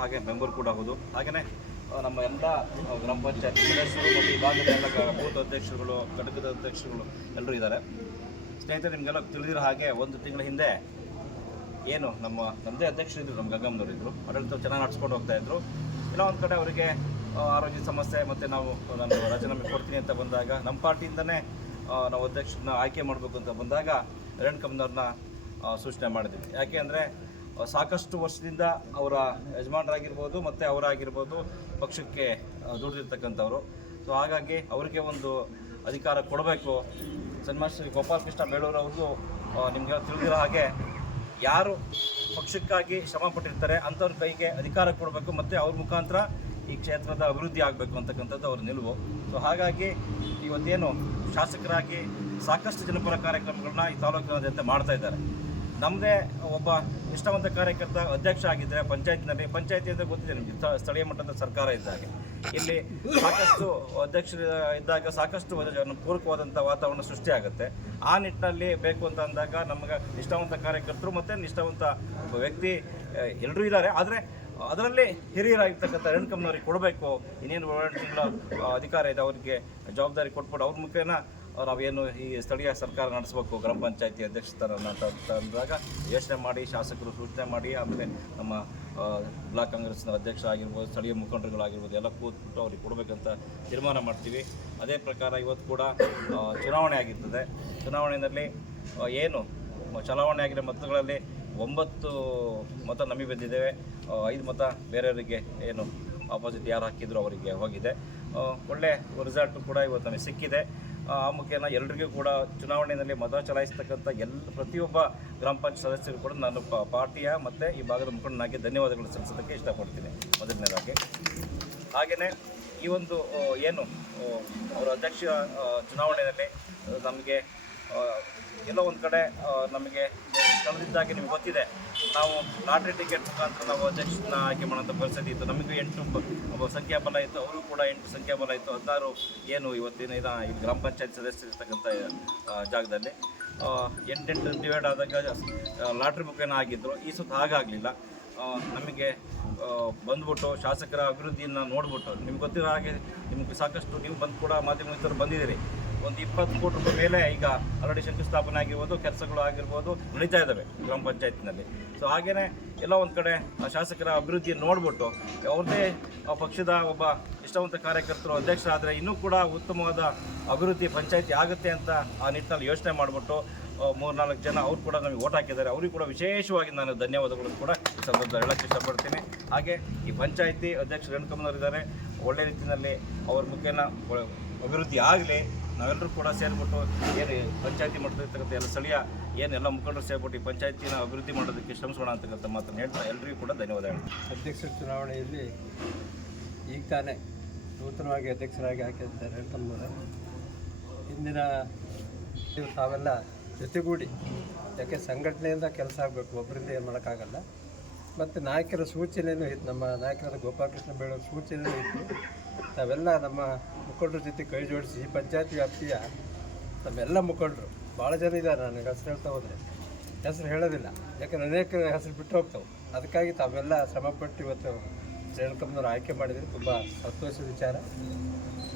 ಹಾಗೆ ಮೆಂಬರ್ ಕೂಡ ಆಗೋದು ಹಾಗೆಯೇ ನಮ್ಮ ಎಲ್ಲ ಗ್ರಾಮ ಪಂಚಾಯತ್ ಸದಸ್ಯರು ಮತ್ತು ಈ ಭಾಗದ ಎಲ್ಲ ಬೂತ್ ಅಧ್ಯಕ್ಷರುಗಳು, ಘಟಕದ ಅಧ್ಯಕ್ಷರುಗಳು ಎಲ್ಲರೂ ಇದ್ದಾರೆ. ಸ್ನೇಹಿತರೆ, ನಿಮಗೆಲ್ಲ ತಿಳಿದಿರೋ ಹಾಗೆ ಒಂದು ತಿಂಗಳ ಹಿಂದೆ ಏನು, ನಮ್ಮ ನಮ್ಮದೇ ಅಧ್ಯಕ್ಷರು ಇದ್ರು, ನಮ್ಮ ಗಂಗಮ್ಮನವರು ಇದ್ದರು ಆಡಳಿತ ಚೆನ್ನಾಗಿ ನಡ್ಸ್ಕೊಂಡು ಹೋಗ್ತಾ ಇದ್ರು. ಒಂದು ಕಡೆ ಅವರಿಗೆ ಆರೋಗ್ಯ ಸಮಸ್ಯೆ ಮತ್ತು ನಾವು ನಾನು ರಾಜೀನಾಮೆ ಕೊಡ್ತೀನಿ ಅಂತ ಬಂದಾಗ, ನಮ್ಮ ಪಾರ್ಟಿಯಿಂದನೇ ನಾವು ಅಧ್ಯಕ್ಷರನ್ನ ಆಯ್ಕೆ ಮಾಡಬೇಕು ಅಂತ ಬಂದಾಗ ರೇಣುಕಮ್ಮನವ್ರನ್ನ ಸೂಚನೆ ಮಾಡಿದ್ವಿ. ಯಾಕೆ ಅಂದರೆ ಸಾಕಷ್ಟು ವರ್ಷದಿಂದ ಅವರ ಯಜಮಾನರಾಗಿರ್ಬೋದು ಮತ್ತು ಅವರಾಗಿರ್ಬೋದು ಪಕ್ಷಕ್ಕೆ ದುಡಿದಿರ್ತಕ್ಕಂಥವ್ರು. ಸೊ ಹಾಗಾಗಿ ಅವರಿಗೆ ಒಂದು ಅಧಿಕಾರ ಕೊಡಬೇಕು. ಸನ್ಮಾನ ಗೋಪಾಲಕೃಷ್ಣ ಬೇಳೂರವ್ರಿಗೂ ನಿಮಗೆ ತಿಳಿದಿರೋ ಹಾಗೆ ಯಾರು ಪಕ್ಷಕ್ಕಾಗಿ ಶ್ರಮ ಪಟ್ಟಿರ್ತಾರೆ ಅಂಥವ್ರ ಕೈಗೆ ಅಧಿಕಾರ ಕೊಡಬೇಕು ಮತ್ತು ಅವ್ರ ಮುಖಾಂತರ ಈ ಕ್ಷೇತ್ರದ ಅಭಿವೃದ್ಧಿ ಆಗಬೇಕು ಅಂತಕ್ಕಂಥದ್ದು ಅವ್ರ ನಿಲುವು. ಸೊ ಹಾಗಾಗಿ ಇವತ್ತೇನು ಶಾಸಕರಾಗಿ ಸಾಕಷ್ಟು ಜನಪರ ಕಾರ್ಯಕ್ರಮಗಳನ್ನ ಈ ತಾಲೂಕಿನಾದ್ಯಂತ ಮಾಡ್ತಾ ಇದ್ದಾರೆ. ನಮ್ಮದೇ ಒಬ್ಬ ನಿಷ್ಠಾವಂತ ಕಾರ್ಯಕರ್ತ ಅಧ್ಯಕ್ಷ ಆಗಿದ್ದರೆ ಪಂಚಾಯತ್ನಲ್ಲಿ, ಪಂಚಾಯತಿ ಅಂತ ಗೊತ್ತಿದೆ ನಿಮಗೆ ಸ್ಥ- ಸ್ಥಳೀಯ ಮಟ್ಟದ ಸರ್ಕಾರ ಇದ್ದಾಗ ಇಲ್ಲಿ ಸಾಕಷ್ಟು ಅಧ್ಯಕ್ಷರು ಇದ್ದಾಗ ಸಾಕಷ್ಟು ಪೂರಕವಾದಂಥ ವಾತಾವರಣ ಸೃಷ್ಟಿಯಾಗುತ್ತೆ. ಆ ನಿಟ್ಟಿನಲ್ಲಿ ಬೇಕು ಅಂತ ಅಂದಾಗ ನಮಗೆ ನಿಷ್ಠಾವಂತ ಕಾರ್ಯಕರ್ತರು ಮತ್ತು ನಿಷ್ಠಾವಂತ ವ್ಯಕ್ತಿ ಎಲ್ಲರೂ ಇದ್ದಾರೆ. ಆದರೆ ಅದರಲ್ಲಿ ಹಿರಿಯರಾಗಿರ್ತಕ್ಕಂಥ ರೇಣುಕಮ್ಮನವ್ರಿಗೆ ಕೊಡಬೇಕು. ಇನ್ನೇನು ಅಧಿಕಾರ ಇದೆ ಅವರಿಗೆ, ಜವಾಬ್ದಾರಿ ಕೊಟ್ಬಿಟ್ಟು ಅವ್ರ ಮುಖೇನ ನಾವೇನು ಈ ಸ್ಥಳೀಯ ಸರ್ಕಾರ ನಡೆಸಬೇಕು, ಗ್ರಾಮ ಪಂಚಾಯತಿ ಅಧ್ಯಕ್ಷತನ ಅಂತ ಅಂದಾಗ ಯೋಚನೆ ಮಾಡಿ, ಶಾಸಕರು ಸೂಚನೆ ಮಾಡಿ, ಆಮೇಲೆ ನಮ್ಮ ಬ್ಲಾಕ್ ಕಾಂಗ್ರೆಸ್ನ ಅಧ್ಯಕ್ಷ ಆಗಿರ್ಬೋದು, ಸ್ಥಳೀಯ ಮುಖಂಡರುಗಳಾಗಿರ್ಬೋದು, ಎಲ್ಲ ಕೂತ್ಬಿಟ್ಟು ಅವ್ರಿಗೆ ಕೊಡಬೇಕಂತ ತೀರ್ಮಾನ ಮಾಡ್ತೀವಿ. ಅದೇ ಪ್ರಕಾರ ಇವತ್ತು ಕೂಡ ಚುನಾವಣೆ ಆಗಿರ್ತದೆ. ಚುನಾವಣೆಯಲ್ಲಿ ಏನು, ಚಲಾವಣೆ ಆಗಿರೋ ಮತಗಳಲ್ಲಿ ಒಂಬತ್ತು ಮತ ನಮಗೆ ಬಂದಿದ್ದೇವೆ. ಐದು ಮತ ಬೇರೆಯವರಿಗೆ ಏನು ಆಪೋಸಿಟ್ ಯಾರು ಹಾಕಿದ್ರು ಅವರಿಗೆ ಹೋಗಿದೆ. ಒಳ್ಳೆ ರಿಸಲ್ಟ್ ಕೂಡ ಇವತ್ತು ನಮಗೆ ಸಿಕ್ಕಿದೆ. ಆ ಮುಖೇನ ಎಲ್ರಿಗೂ ಕೂಡ ಚುನಾವಣೆಯಲ್ಲಿ ಮತ ಚಲಾಯಿಸ್ತಕ್ಕಂಥ ಎಲ್ಲ ಪ್ರತಿಯೊಬ್ಬ ಗ್ರಾಮ ಪಂಚಾಯತ್ ಸದಸ್ಯರು ಕೂಡ ನಾನು ಪಾರ್ಟಿಯ ಮತ್ತು ಈ ಭಾಗದ ಮುಖಂಡನಾಗಿ ಧನ್ಯವಾದಗಳು ಸಲ್ಲಿಸೋದಕ್ಕೆ ಇಷ್ಟಪಡ್ತೀನಿ ಮೊದಲನೇದಾಗಿ. ಹಾಗೆಯೇ ಈ ಒಂದು ಏನು ಅವರ ಅಧ್ಯಕ್ಷ ಚುನಾವಣೆಯಲ್ಲಿ ನಮಗೆ ಎಲ್ಲೋ ಒಂದು ಕಡೆ ನಮಗೆ ಕಳೆದಿದ್ದಾಗೆ ನಿಮ್ಗೆ ಗೊತ್ತಿದೆ. ನಾವು ಲಾಟ್ರಿ ಟಿಕೆಟ್ ಮುಖಾಂತರ ನಾವು ಅಧ್ಯಕ್ಷನ ಆಯ್ಕೆ ಮಾಡೋಂಥ ಪರಿಸ್ಥಿತಿ ಇತ್ತು. ನಮಗೆ ಎಂಟು ಸಂಖ್ಯಾಬಲ ಇತ್ತು. ಅವರು ಕೂಡ ಎಂಟು ಸಂಖ್ಯಾಬಲ ಇತ್ತು. ಹದಿನಾರು ಏನು ಇವತ್ತಿನ ಇದು ಗ್ರಾಮ ಪಂಚಾಯತ್ ಸದಸ್ಯರಿರ್ತಕ್ಕಂಥ ಜಾಗದಲ್ಲಿ. ಎಂಟೆಂಟು ಡಿವೈಡ್ ಆದಾಗ ಲಾಟ್ರಿ ಮುಖೇನ ಆಗಿದ್ದರು ಈ ಸುತ್ತ ಹಾಗಾಗಲಿಲ್ಲ. ನಮಗೆ ಬಂದ್ಬಿಟ್ಟು ಶಾಸಕರ ಅಭಿವೃದ್ಧಿಯನ್ನು ನೋಡ್ಬಿಟ್ಟು, ನಿಮ್ಗೆ ಗೊತ್ತಿರೋ ಹಾಗೆ ನಿಮ್ಗೆ ಸಾಕಷ್ಟು ನೀವು ಬಂದು ಕೂಡ ಮಾಧ್ಯಮ ಮಿತ್ರರು ಬಂದಿದ್ದೀರಿ. ಒಂದು ಇಪ್ಪತ್ತು ಕೋಟಿ ರೂಪಾಯಿ ಮೇಲೆ ಈಗ ಆಲ್ರೆಡಿ ಶಂಕುಸ್ಥಾಪನೆ ಆಗಿರ್ಬೋದು, ಕೆಲಸಗಳು ಆಗಿರ್ಬೋದು ನಡೀತಾ ಇದ್ದಾವೆ ಗ್ರಾಮ ಪಂಚಾಯತ್ನಲ್ಲಿ. ಸೊ ಹಾಗೆಯೇ ಎಲ್ಲ ಒಂದು ಕಡೆ ಶಾಸಕರ ಅಭಿವೃದ್ಧಿಯನ್ನು ನೋಡ್ಬಿಟ್ಟು ಅವ್ರದ್ದೇ ಪಕ್ಷದ ಒಬ್ಬ ಇಷ್ಟವಂತ ಕಾರ್ಯಕರ್ತರು ಅಧ್ಯಕ್ಷರಾದರೆ ಇನ್ನೂ ಕೂಡ ಉತ್ತಮವಾದ ಅಭಿವೃದ್ಧಿ ಪಂಚಾಯತಿ ಆಗುತ್ತೆ ಅಂತ ಆ ನಿಟ್ಟಿನಲ್ಲಿ ಯೋಚನೆ ಮಾಡಿಬಿಟ್ಟು ಮೂರ್ನಾಲ್ಕು ಜನ ಅವ್ರು ಕೂಡ ನಮಗೆ ಓಟ್ ಹಾಕಿದ್ದಾರೆ. ಅವ್ರಿಗೆ ಕೂಡ ವಿಶೇಷವಾಗಿ ನಾನು ಧನ್ಯವಾದಗಳನ್ನು ಕೂಡ ಈ ಸಂದರ್ಭದಲ್ಲಿ ಹೇಳಕ್ಕೆ ಇಷ್ಟಪಡ್ತೀನಿ. ಹಾಗೆ ಈ ಪಂಚಾಯತಿ ಅಧ್ಯಕ್ಷ ರೇಣುಕಮ್ಮನವರಿದ್ದಾರೆ. ಒಳ್ಳೆ ರೀತಿಯಲ್ಲಿ ಅವ್ರ ಮುಖೇನ ಅಭಿವೃದ್ಧಿ ಆಗಲಿ ನಾವೆಲ್ಲರೂ ಕೂಡ ಸೇರಿಬಿಟ್ಟು ಏನು ಪಂಚಾಯತಿ ಮಟ್ಟದಲ್ಲಿರ್ತಕ್ಕಂಥ ಎಲ್ಲ ಸ್ಥಳೀಯ ಏನು ಎಲ್ಲ ಮುಖಂಡರು ಸೇರಿಬಿಟ್ಟು ಈ ಪಂಚಾಯತಿನ ಅಭಿವೃದ್ಧಿ ಮಾಡೋದಕ್ಕೆ ಶ್ರಮಿಸೋಣ ಅಂತಕ್ಕಂಥ ಮಾತನ್ನು ಹೇಳ್ತಾ ಎಲ್ಲರಿಗೂ ಕೂಡ ಧನ್ಯವಾದ ಹೇಳ್ತೀನಿ ಅಧ್ಯಕ್ಷರ ಚುನಾವಣೆಯಲ್ಲಿ ಈಗ ತಾನೇ ನೂತನವಾಗಿ ಅಧ್ಯಕ್ಷರಾಗಿ ಹಾಕಿದ್ದಾರೆ ಹೇಳ್ಕೊಂಬುದು ಇಂದಿನ ತಾವೆಲ್ಲ ಜೊತೆಗೂಡಿ ಯಾಕೆ ಸಂಘಟನೆಯಿಂದ ಕೆಲಸ ಆಗಬೇಕು ಒಬ್ಬರಿಂದ ಏನು ಮಾಡೋಕ್ಕಾಗಲ್ಲ. ಮತ್ತು ನಾಯಕರ ಸೂಚನೆಯೂ ಇತ್ತು. ನಮ್ಮ ನಾಯಕರಾದ ಗೋಪಾಲಕೃಷ್ಣ ಬೇಡವ್ರ ಸೂಚನೆಯೂ ಇತ್ತು. ತಾವೆಲ್ಲ ನಮ್ಮ ಮುಖಂಡರ ಜೊತೆ ಕೈ ಜೋಡಿಸಿ ಪಂಚಾಯತಿ ವ್ಯಾಪ್ತಿಯ ನಮ್ಮೆಲ್ಲ ಮುಖಂಡರು, ಭಾಳ ಜನ ಇದ್ದಾರೆ. ನನಗೆ ಹೆಸರು ಹೇಳ್ತಾ ಹೋದರೆ ಹೆಸರು ಹೇಳೋದಿಲ್ಲ. ಯಾಕಂದರೆ ಅನೇಕ ಹೆಸರು ಬಿಟ್ಟು ಹೋಗ್ತಾವೆ. ಅದಕ್ಕಾಗಿ ತಾವೆಲ್ಲ ಶ್ರಮಪಟ್ಟು ಇವತ್ತು ರೇಣುಕಮ್ಮನವ್ರು ಆಯ್ಕೆ ಮಾಡಿದರೆ ತುಂಬ ಸಂತೋಷದ ವಿಚಾರ.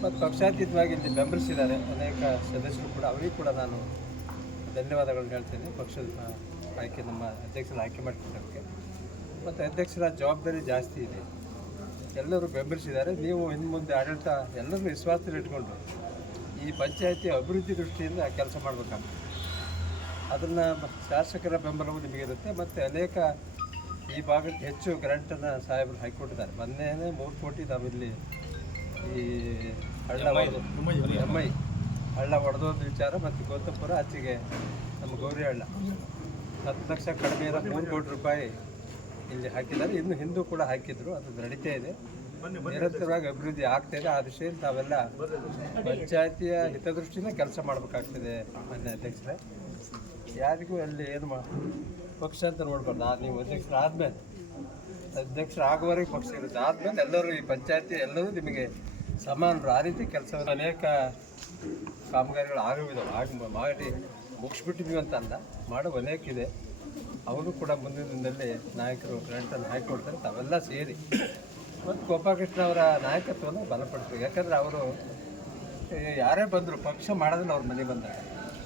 ಮತ್ತು ಪಕ್ಷಾತೀತವಾಗಿ ಇಲ್ಲಿ ಬೆಂಬಲಿಸಿದ್ದಾರೆ ಅನೇಕ ಸದಸ್ಯರು ಕೂಡ. ಅವರಿಗೂ ಕೂಡ ನಾನು ಧನ್ಯವಾದಗಳನ್ನ ಹೇಳ್ತೇನೆ. ಪಕ್ಷದ ಆಯ್ಕೆ ನಮ್ಮ ಅಧ್ಯಕ್ಷರ ಆಯ್ಕೆ ಮಾಡಿಕೊಟ್ಟಕ್ಕೆ ಮತ್ತು ಅಧ್ಯಕ್ಷರ ಜವಾಬ್ದಾರಿ ಜಾಸ್ತಿ ಇದೆ. ಎಲ್ಲರೂ ಬೆಂಬಲಿಸಿದ್ದಾರೆ. ನೀವು ಇನ್ನು ಮುಂದೆ ಆಡಳಿತ ಎಲ್ಲರೂ ವಿಶ್ವಾಸದಲ್ಲಿ ಇಟ್ಕೊಂಡು ಈ ಪಂಚಾಯತಿ ಅಭಿವೃದ್ಧಿ ದೃಷ್ಟಿಯಿಂದ ಕೆಲಸ ಮಾಡಬೇಕಂತ. ಅದನ್ನು ಶಾಸಕರ ಬೆಂಬಲವು ನಿಮಗಿರುತ್ತೆ ಮತ್ತು ಅನೇಕ ಈ ಭಾಗಕ್ಕೆ ಹೆಚ್ಚು ಗ್ರಾಂಟನ್ನು ಸಾಹೇಬರು ಹಾಕಿಕೊಟ್ಟಿದ್ದಾರೆ. ಮೊನ್ನೆನೇ ಮೂರು ಕೋಟಿ ನಾವಿಲ್ಲಿ ಈ ಹಳ್ಳ ಎಂ ಐ. ಹಳ್ಳ ಒಡೆದೋದ ವಿಚಾರ ಮತ್ತು ಗೋತಪುರ ಆಚೆಗೆ ನಮ್ಮ ಗೌರಿ ಹಳ್ಳ ಹತ್ತು ಲಕ್ಷ ಕಡಿಮೆ ಇರೋ ಮೂರು ಕೋಟಿ ರೂಪಾಯಿ ಇಲ್ಲಿ ಹಾಕಿದ್ದಾರೆ. ಇನ್ನು ಹಿಂದೂ ಕೂಡ ಹಾಕಿದ್ರು. ಅದು ನಡೀತಾ ಇದೆ. ನಿರಂತರವಾಗಿ ಅಭಿವೃದ್ಧಿ ಆಗ್ತಾ ಇದೆ. ಆ ದಿಶೆಯಲ್ಲಿ ತಾವೆಲ್ಲ ಪಂಚಾಯತಿಯ ಹಿತದೃಷ್ಟಿಯಿಂದ ಕೆಲಸ ಮಾಡಬೇಕಾಗ್ತದೆ ಮಾನ್ಯ ಅಧ್ಯಕ್ಷರೇ. ಯಾರಿಗೂ ಅಲ್ಲಿ ಏನು ಪಕ್ಷ ಅಂತ ನೋಡ್ಬಾರ್ದು. ಆ, ನೀವು ಅಧ್ಯಕ್ಷರಾದ್ಮೇಲೆ ಅಧ್ಯಕ್ಷರು ಆಗುವವರೆಗೆ ಪಕ್ಷ ಇರುತ್ತೆ. ಆದ್ಮೇಲೆ ಎಲ್ಲರೂ ಈ ಪಂಚಾಯತಿ ಎಲ್ಲರೂ ನಿಮಗೆ ಸಮಾನರು. ಆ ರೀತಿ ಕೆಲಸವನ್ನು ಅನೇಕ ಕಾಮಗಾರಿಗಳು ಆಗಿದ್ದಾವೆ ಆಗಿ ಮಾಡಿ ಮುಗಿಸ್ಬಿಟ್ಟಿದ್ವಿ ಅಂತ ಅಲ್ಲ. ಮಾಡೋ ಅನೇಕ ಇದೆ. ಅವರು ಕೂಡ ಮುಂದಿನ ದಿನದಲ್ಲಿ ನಾಯಕರು ಗ್ರಂಟನ್ನು ಹಾಕಿಕೊಡ್ತಾರೆ, ತಾವೆಲ್ಲ ಸೇರಿ. ಮತ್ತು ಗೋಪಾಲಕೃಷ್ಣ ಅವರ ನಾಯಕತ್ವವನ್ನು ಬಲಪಡಿಸ್ಬೇಕು. ಯಾಕಂದರೆ ಅವರು ಯಾರೇ ಬಂದರು ಪಕ್ಷ ಮಾಡೋದನ್ನ ಅವ್ರ ಮನೆ ಬಂದಾಗ.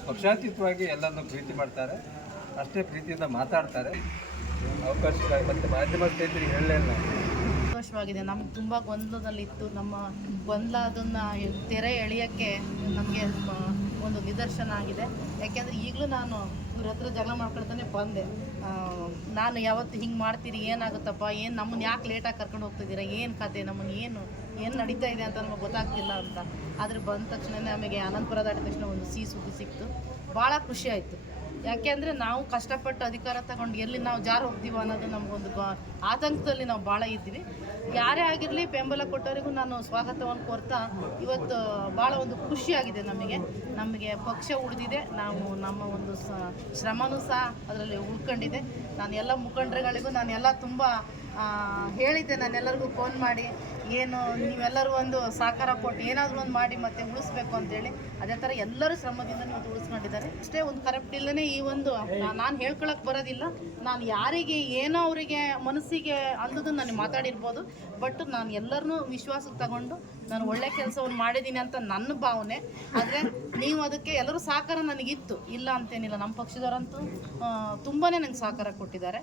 ಪಕ್ಷಾತೀತವಾಗಿ ಎಲ್ಲರನ್ನು ಪ್ರೀತಿ ಮಾಡ್ತಾರೆ, ಅಷ್ಟೇ ಪ್ರೀತಿಯಿಂದ ಮಾತಾಡ್ತಾರೆ. ಅವಕಾಶ ಮತ್ತು ಮಾಧ್ಯಮ ಸ್ನೇಹಿತರಿಗೆ ಹೇಳಲಿಲ್ಲ ಸಂತೋಷವಾಗಿದೆ. ನಮ್ಗೆ ತುಂಬ ಗೊಂದಲದಲ್ಲಿತ್ತು. ನಮ್ಮ ಗೊಂದಲ ಅದನ್ನು ತೆರೆ ಎಳೆಯೋಕ್ಕೆ ನಮಗೆ ಒಂದು ನಿದರ್ಶನ ಆಗಿದೆ. ಯಾಕೆಂದರೆ ಈಗಲೂ ನಾನು ಇವ್ರ ಹತ್ರ ಜಗಳ ಮಾಡ್ಕೊಳ್ತಾನೆ ಬಂದೆ. ನಾನು ಯಾವತ್ತು ಹಿಂಗೆ ಮಾಡ್ತೀರಿ, ಏನಾಗುತ್ತಪ್ಪ, ಏನು ನಮ್ಮನ್ನು ಯಾಕೆ ಲೇಟಾಗಿ ಕರ್ಕೊಂಡು ಹೋಗ್ತಿದ್ದೀರಾ, ಏನು ಕತೆ ನಮ್ಮನ್ನು ಏನು ಏನು ನಡೀತಾ ಇದೆ ಅಂತ ನಮಗೆ ಗೊತ್ತಾಗ್ತಿಲ್ಲ ಅಂತ. ಆದರೆ ಬಂದ ತಕ್ಷಣವೇ ನಮಗೆ ಅನಂತಪುರ ದಾಟಿದ ತಕ್ಷಣ ಒಂದು ಸಿಹಿ ಸುದ್ದಿ ಸಿಕ್ತು. ಭಾಳ ಖುಷಿ ಆಯಿತು. ಯಾಕೆಂದರೆ ನಾವು ಕಷ್ಟಪಟ್ಟು ಅಧಿಕಾರ ತಗೊಂಡು ಎಲ್ಲಿ ನಾವು ಜಾರು ಹೋಗ್ತೀವೋ ಅನ್ನೋದು ನಮಗೊಂದು ಆತಂಕದಲ್ಲಿ ನಾವು ಭಾಳ ಇದ್ದೀವಿ. ಯಾರೇ ಆಗಿರಲಿ ಬೆಂಬಲ ಕೊಟ್ಟವರಿಗೂ ನಾನು ಸ್ವಾಗತವನ್ನು ಕೋರ್ತಾ ಇವತ್ತು ಭಾಳ ಒಂದು ಖುಷಿಯಾಗಿದೆ ನಮಗೆ. ನಮಗೆ ಪಕ್ಷ ಉಳಿದಿದೆ. ನಾವು ನಮ್ಮ ಒಂದು ಶ್ರಮನೂ ಸಹ ಅದರಲ್ಲಿ ಉಳ್ಕೊಂಡಿದೆ. ನಾನು ಎಲ್ಲ ಮುಖಂಡರುಗಳಿಗೂ ನಾನೆಲ್ಲ ತುಂಬ ಆ, ಹೇಳಿದ್ದೆ. ನಾನೆಲ್ಲರಿಗೂ ಫೋನ್ ಮಾಡಿ. ಏನು, ನೀವೆಲ್ಲರೂ ಒಂದು ಸಹಕಾರ ಕೊಟ್ಟು ಏನಾದರೂ ಒಂದು ಮಾಡಿ ಮತ್ತೆ ಉಳಿಸ್ಬೇಕು ಅಂತೇಳಿ, ಅದೇ ಥರ ಎಲ್ಲರೂ ಶ್ರಮದಿಂದ ಇವತ್ತು ಉಳಿಸ್ಕೊಂಡಿದ್ದಾರೆ. ಅಷ್ಟೇ ಒಂದು ಕರೆಕ್ಟ್ ಇಲ್ಲದೇ ಈ ಒಂದು ನಾನು ಹೇಳ್ಕೊಳಕ್ಕೆ ಬರೋದಿಲ್ಲ. ನಾನು ಯಾರಿಗೆ, ಏನೋ ಅವರಿಗೆ ಮನಸ್ಸಿಗೆ ಅಂದದ್ದು ನಾನು ಮಾತಾಡಿರ್ಬೋದು. ಬಟ್ ನಾನು ಎಲ್ಲರನ್ನೂ ವಿಶ್ವಾಸಕ್ಕೆ ತಗೊಂಡು ನಾನು ಒಳ್ಳೆ ಕೆಲಸವನ್ನು ಮಾಡಿದ್ದೀನಿ ಅಂತ ನನ್ನ ಭಾವನೆ. ಆದರೆ ನೀವು ಅದಕ್ಕೆ ಎಲ್ಲರೂ ಸಹಕಾರ ನನಗಿತ್ತು. ಇಲ್ಲ ಅಂತೇನಿಲ್ಲ. ನಮ್ಮ ಪಕ್ಷದವರಂತೂ ತುಂಬಾ ನಂಗೆ ಸಹಕಾರ ಕೊಟ್ಟಿದ್ದಾರೆ.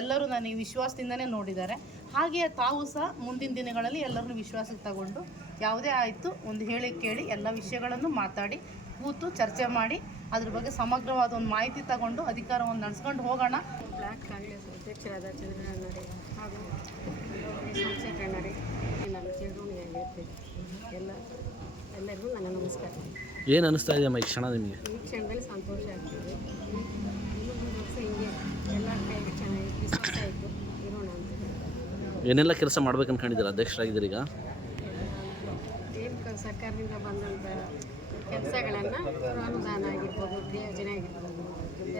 ಎಲ್ಲರೂ ನನಗೆ ವಿಶ್ವಾಸದಿಂದನೇ ನೋಡಿದ್ದಾರೆ. ಹಾಗೆ ತಾವು ಸಹ ಮುಂದಿನ ದಿನಗಳಲ್ಲಿ ಎಲ್ಲರನ್ನು ವಿಶ್ವಾಸಕ್ಕೆ ತಗೊಂಡು ಯಾವುದೇ ಆಯಿತು ಒಂದು ಹೇಳಿ ಕೇಳಿ ಎಲ್ಲ ವಿಷಯಗಳನ್ನು ಮಾತಾಡಿ ಕೂತು ಚರ್ಚೆ ಮಾಡಿ ಅದ್ರ ಬಗ್ಗೆ ಸಮಗ್ರವಾದ ಒಂದು ಮಾಹಿತಿ ತಗೊಂಡು ಅಧಿಕಾರವನ್ನು ನಡೆಸ್ಕೊಂಡು ಹೋಗೋಣ. ಬ್ಲಾಕ್ ಕಾಂಗ್ರೆಸ್ ಅಧ್ಯಕ್ಷರಾದ ಹಾಗೂ ನಾನು ಎಲ್ಲ ಎಲ್ಲರಿಗೂ ನನ್ನ ನಮಸ್ಕಾರ. ಏನು ಅನಿಸ್ತಾ ಇದೆಯಮ್ಮ ಈ ಕ್ಷಣ ನಿಮಗೆ? ಈ ಕ್ಷಣದಲ್ಲಿ ಸಂತೋಷ ಆಗ್ತಿದೆ. ಏನೆಲ್ಲ ಕೆಲಸ ಮಾಡ್ಬೇಕು ಅನ್ಕೊಂಡಿದ್ದೀರಾ ಅಧ್ಯಕ್ಷರಾಗಿದ್ದೀರಿ ಈಗ? ಸರ್ಕಾರದಿಂದ ಬಂದಂಥ ಕೆಲಸಗಳನ್ನ ಅನುದಾನ ಆಗಿರ್ಬೋದು ಯೋಜನೆ ಆಗಿರ್ಬೋದು,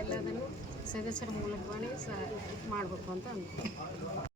ಎಲ್ಲದನ್ನು ಸದಸ್ಯರ ಮೂಲಕವಾಗಿ ಸ ಮಾಡಬೇಕು ಅಂತ ಅಂದ್ಕೊಂಡು